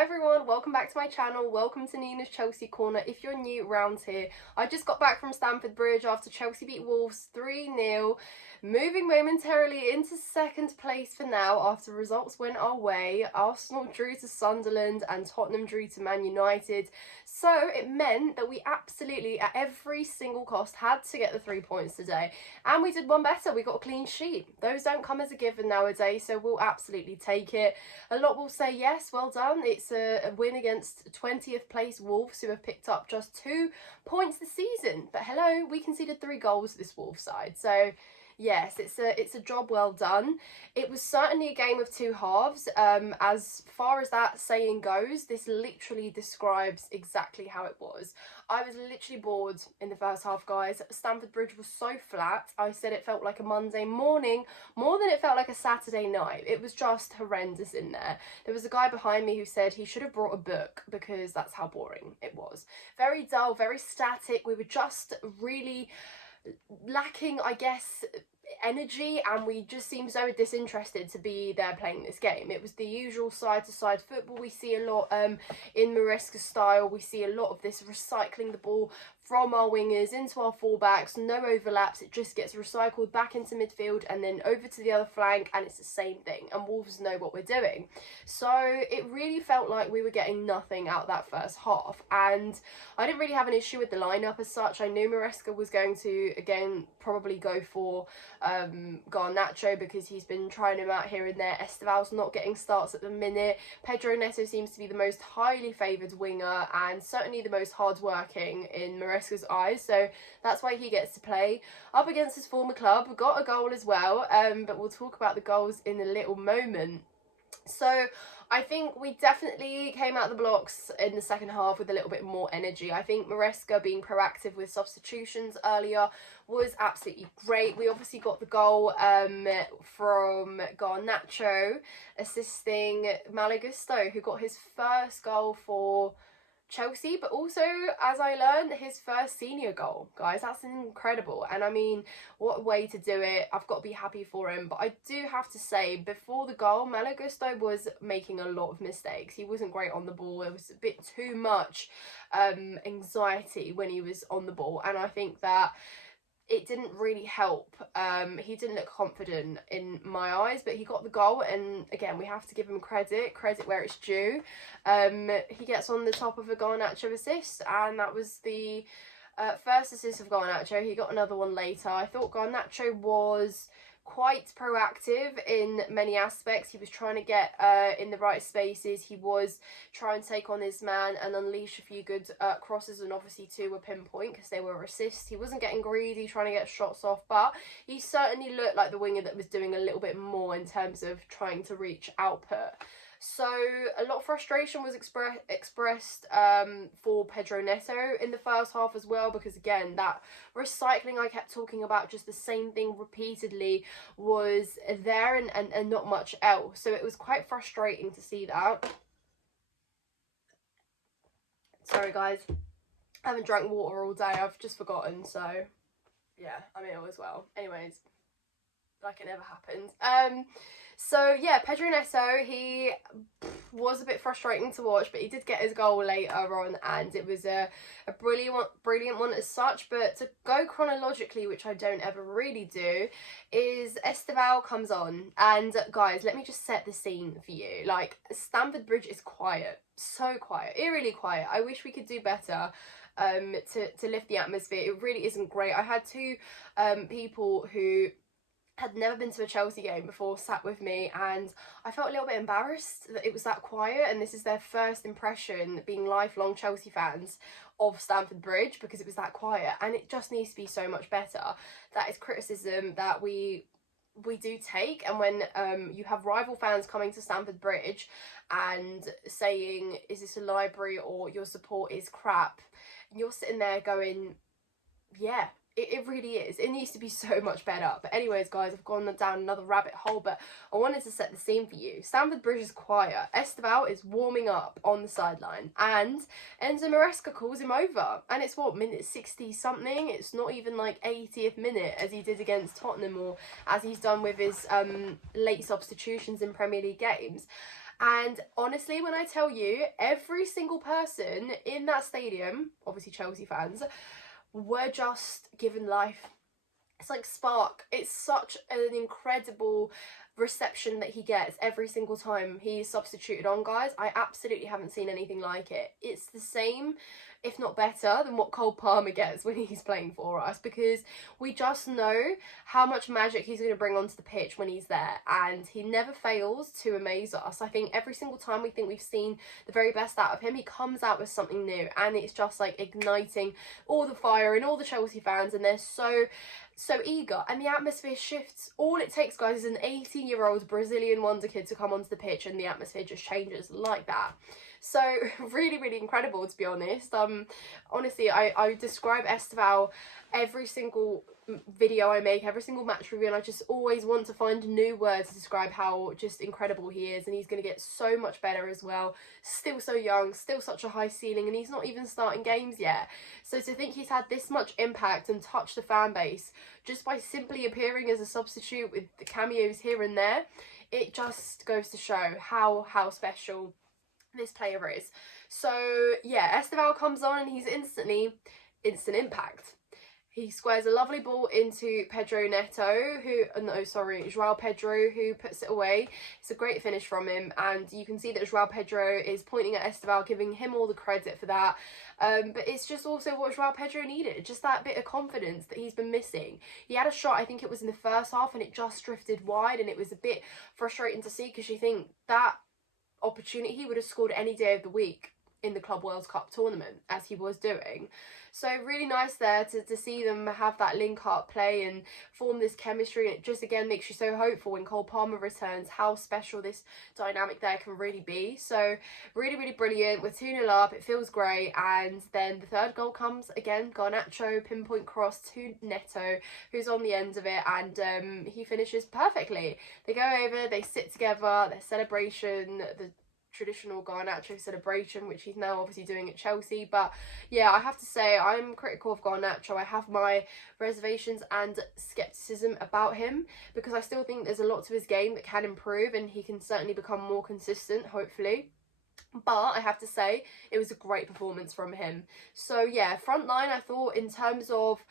Hi everyone, welcome back to my channel. Welcome to Nina's Chelsea Corner. If you're new around here, I just got back from Stamford Bridge after Chelsea beat Wolves 3-0, moving momentarily into second place for now after results went our way. Arsenal drew to Sunderland and Tottenham drew to Man United. So it meant that we absolutely, at every single cost, had to get the 3 points today. And we did one better. We got a clean sheet. Those don't come as a given nowadays, so we'll absolutely take it. A lot will say yes, well done. It's a win against 20th place Wolves, who have picked up just 2 points this season. But hello, we conceded 3 goals this Wolves side. So yes, it's a job well done. It was certainly a game of 2 halves. As far as that saying goes, this literally describes exactly how it was. I was literally bored in the first half, guys. Stamford Bridge was so flat. I said it felt like a Monday morning more than it felt like a Saturday night. It was just horrendous in there. There was a guy behind me who said he should have brought a book because that's how boring it was. Very dull, very static. We were just really lacking, I guess, energy, and we just seemed so disinterested to be there playing this game. It was the usual side-to-side football we see a lot in Maresca's style. We see a lot of this recycling the ball from our wingers into our fullbacks, no overlaps. It just gets recycled back into midfield and then over to the other flank, and it's the same thing, and Wolves know what we're doing. So it really felt like we were getting nothing out that first half, and I didn't really have an issue with the lineup as such. I knew Maresca was going to again probably go for Garnacho because he's been trying him out here and there. Esteval's not getting starts at the minute. Pedro Neto seems to be the most highly favoured winger and certainly the most hard-working in Maresca's eyes, so that's why he gets to play up against his former club. Got a goal as well, but we'll talk about the goals in a little moment. So I think we definitely came out the blocks in the second half with a little bit more energy. I think Maresca being proactive with substitutions earlier was absolutely great. We obviously got the goal from Garnacho assisting Malagusto, who got his first goal for Chelsea, but also, as I learned, his first senior goal. Guys, that's incredible. And I mean, what a way to do it. I've got to be happy for him. But I do have to say, before the goal, Malagusto was making a lot of mistakes. He wasn't great on the ball. There was a bit too much anxiety when he was on the ball, and I think that it didn't really help. He didn't look confident in my eyes, but he got the goal, and again, we have to give him credit where it's due. He gets on the top of a Garnacho assist, and that was the first assist of Garnacho. He got another one later. I thought Garnacho was quite proactive in many aspects. He was trying to get in the right spaces. He was trying to take on his man and unleash a few good crosses, and obviously 2 were pinpoint because they were assists. He wasn't getting greedy trying to get shots off, but he certainly looked like the winger that was doing a little bit more in terms of trying to reach output. So a lot of frustration was expressed for Pedro Neto in the first half as well, because again, that recycling I kept talking about, just the same thing repeatedly, was there and not much else. So it was quite frustrating to see that. Sorry guys, I haven't drank water all day, I've just forgotten, so yeah, I'm ill as well. Anyways, like it never happened. So yeah, Pedro Neto, he was a bit frustrating to watch, but he did get his goal later on, and it was a brilliant one as such. But to go chronologically, which I don't ever really do, is Esteval comes on, and guys, let me just set the scene for you. Like, Stamford Bridge is quiet, so quiet, eerily quiet. I wish we could do better to lift the atmosphere. It really isn't great. I had 2 people who had never been to a Chelsea game before sat with me, and I felt a little bit embarrassed that it was that quiet, and this is their first impression, being lifelong Chelsea fans, of Stamford Bridge, because it was that quiet, and it just needs to be so much better. That is criticism that we do take, and when you have rival fans coming to Stamford Bridge and saying, is this a library or your support is crap, and you're sitting there going, yeah, it really is. It needs to be so much better. But anyways, guys, I've gone down another rabbit hole, but I wanted to set the scene for you. Stamford Bridge is quiet. Esteval is warming up on the sideline, and Enzo Maresca calls him over. And it's what, minute 60 something? It's not even like 80th minute as he did against Tottenham, or as he's done with his late substitutions in Premier League games. And honestly, when I tell you, every single person in that stadium, obviously Chelsea fans, were just given life. It's like spark. It's such an incredible reception that he gets every single time he's substituted on, guys. I absolutely haven't seen anything like it. It's the same, if not better, than what Cole Palmer gets when he's playing for us, because we just know how much magic he's going to bring onto the pitch when he's there, and he never fails to amaze us. I think every single time we think we've seen the very best out of him, he comes out with something new, and it's just like igniting all the fire in all the Chelsea fans, and they're so eager, and the atmosphere shifts. All it takes, guys, is an 18-year-old Brazilian wonder kid to come onto the pitch and the atmosphere just changes like that. So really, really incredible, to be honest. Honestly, I describe Esteval every single video I make, every single match review, and I just always want to find new words to describe how just incredible he is, and he's going to get so much better as well. Still so young, still such a high ceiling, and he's not even starting games yet. So to think he's had this much impact and touched the fan base just by simply appearing as a substitute with the cameos here and there, it just goes to show how special this player is. So yeah, Esteval comes on and he's instant impact. He squares a lovely ball into Pedro Neto, Joao Pedro, who puts it away. It's a great finish from him, and you can see that Joao Pedro is pointing at Esteval, giving him all the credit for that. But it's just also what Joao Pedro needed, just that bit of confidence that he's been missing. He had a shot, I think it was in the first half, and it just drifted wide, and it was a bit frustrating to see, because you think that opportunity he would have scored any day of the week in the Club World Cup tournament, as he was doing. So really nice there to see them have that link up play and form this chemistry. And it just again makes you so hopeful when Cole Palmer returns, how special this dynamic there can really be. So really, really brilliant. We're 2-0 up, it feels great. And then the third goal comes again, Garnacho pinpoint cross to Neto, who's on the end of it, and he finishes perfectly. They go over, they sit together, their celebration, the traditional Garnacho celebration, which he's now obviously doing at Chelsea. But yeah, I have to say I'm critical of Garnacho. I have my reservations and skepticism about him, because I still think there's a lot to his game that can improve, and he can certainly become more consistent, hopefully. But I have to say it was a great performance from him. So yeah, front line, I thought in terms of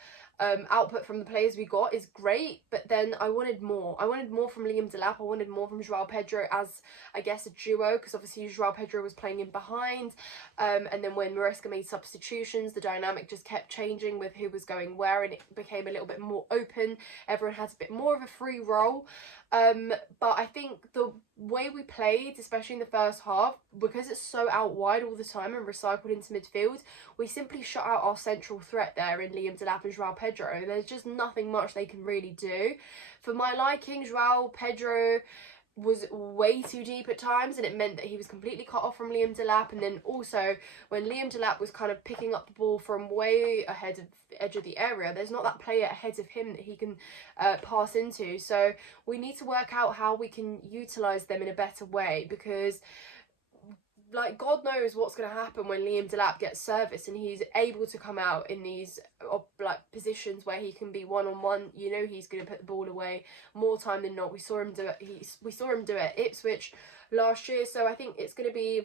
output from the players we got is great, but then I wanted more. I wanted more from Liam Delap. I wanted more from Joao Pedro as, I guess, a duo, because obviously Joao Pedro was playing in behind, and then when Maresca made substitutions, the dynamic just kept changing with who was going where, and it became a little bit more open. Everyone had a bit more of a free role. But I think the way we played, especially in the first half, because it's so out wide all the time and recycled into midfield, we simply shut out our central threat there in Liam Delap and Joao Pedro, and there's just nothing much they can really do. For my liking, Joao Pedro was way too deep at times, and it meant that he was completely cut off from Liam Delap. And then also when Liam Delap was kind of picking up the ball from way ahead of the edge of the area, there's not that player ahead of him that he can pass into. So we need to work out how we can utilise them in a better way, because like God knows what's going to happen when Liam Delap gets service and he's able to come out in these like positions where he can be one-on-one. You know he's going to put the ball away more time than not. We saw him do it. We saw him do it at Ipswich last year. So I think it's going to be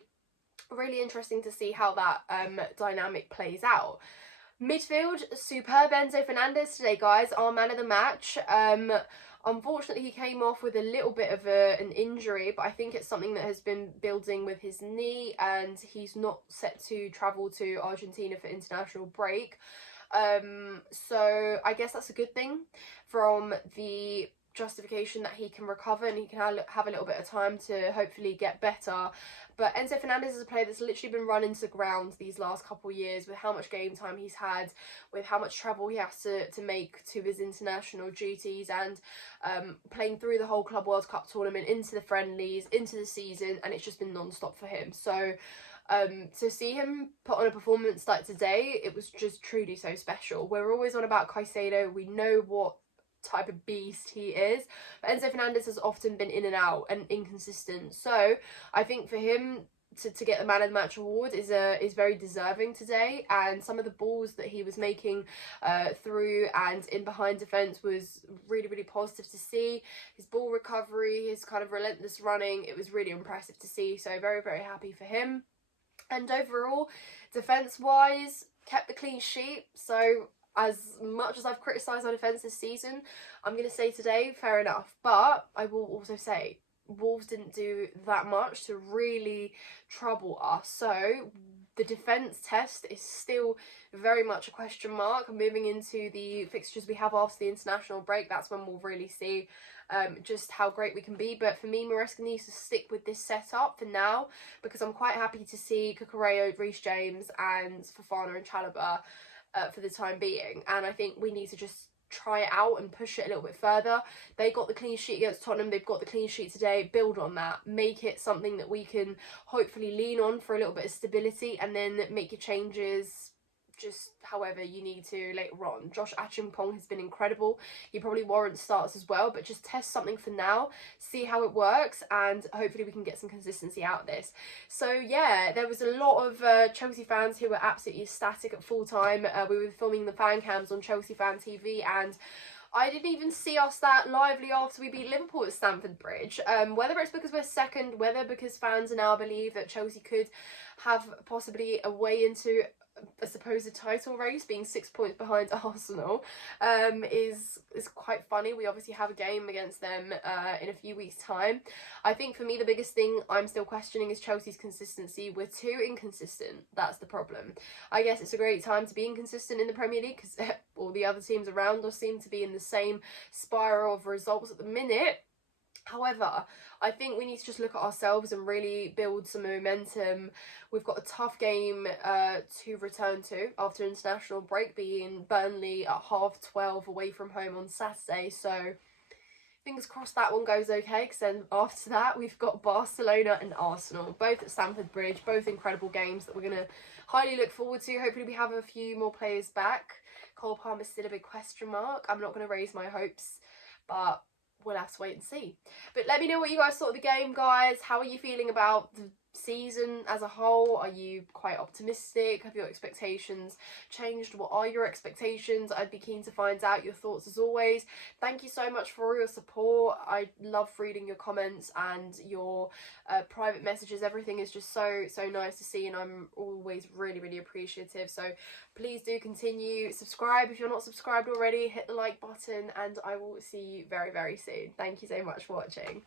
really interesting to see how that dynamic plays out. Midfield, superb Enzo Fernandez today, guys. Our man of the match. Unfortunately, he came off with a little bit of an injury, but I think it's something that has been building with his knee, and he's not set to travel to Argentina for international break. So I guess that's a good thing from the justification that he can recover and he can have a little bit of time to hopefully get better. But Enzo Fernandez is a player that's literally been run into the ground these last couple of years, with how much game time he's had, with how much travel he has to make to his international duties, and playing through the whole Club World Cup tournament, into the friendlies, into the season, and it's just been non-stop for him. So to see him put on a performance like today, it was just truly so special. We're always on about Caicedo. We know what type of beast he is, but Enzo Fernandez has often been in and out and inconsistent. So I think for him, to get the man of the match award is very deserving today, and some of the balls that he was making through and in behind defence was really, really positive to see. His ball recovery, his kind of relentless running, it was really impressive to see, so very, very happy for him. And overall, defence wise, kept the clean sheet, so as much as I've criticised our defence this season, I'm going to say today, fair enough. But I will also say, Wolves didn't do that much to really trouble us. So the defence test is still very much a question mark. Moving into the fixtures we have after the international break, that's when we'll really see just how great we can be. But for me, Maresca needs to stick with this setup for now, because I'm quite happy to see Cucurella, Reece James and Fofana and Chalobah for the time being, and I think we need to just try it out and push it a little bit further. They got the clean sheet against Tottenham, they've got the clean sheet today. Build on that, make it something that we can hopefully lean on for a little bit of stability, and then make your changes just however you need to later on. Josh Achimpong has been incredible. He probably warrants starts as well, but just test something for now, see how it works, and hopefully we can get some consistency out of this. So yeah, there was a lot of Chelsea fans who were absolutely ecstatic at full time. We were filming the fan cams on Chelsea Fan TV, and I didn't even see us that lively after we beat Liverpool at Stamford Bridge. Whether it's because we're second, whether because fans now believe that Chelsea could have possibly a way into a supposed title race, being 6 points behind Arsenal, is quite funny. We obviously have a game against them in a few weeks' time. I think for me the biggest thing I'm still questioning is Chelsea's consistency. We're too inconsistent. That's the problem. I guess it's a great time to be inconsistent in the Premier League, because all the other teams around us seem to be in the same spiral of results at the minute. However, I think we need to just look at ourselves and really build some momentum. We've got a tough game to return to after international break, being Burnley at 12:30 away from home on Saturday. So fingers crossed that one goes okay, because then after that we've got Barcelona and Arsenal, both at Stamford Bridge, both incredible games that we're going to highly look forward to. Hopefully we have a few more players back. Cole Palmer's still a big question mark. I'm not going to raise my hopes, but we'll have to wait and see. But let me know what you guys thought of the game, guys. How are you feeling about the season as a whole? Are you quite optimistic? Have your expectations changed? What are your expectations? I'd be keen to find out your thoughts as always. Thank you so much for all your support. I love reading your comments and your private messages. Everything is just so nice to see, and I'm always really, really appreciative. So please do continue. Subscribe if you're not subscribed already. Hit the like button, and I will see you very, very soon. Thank you so much for watching.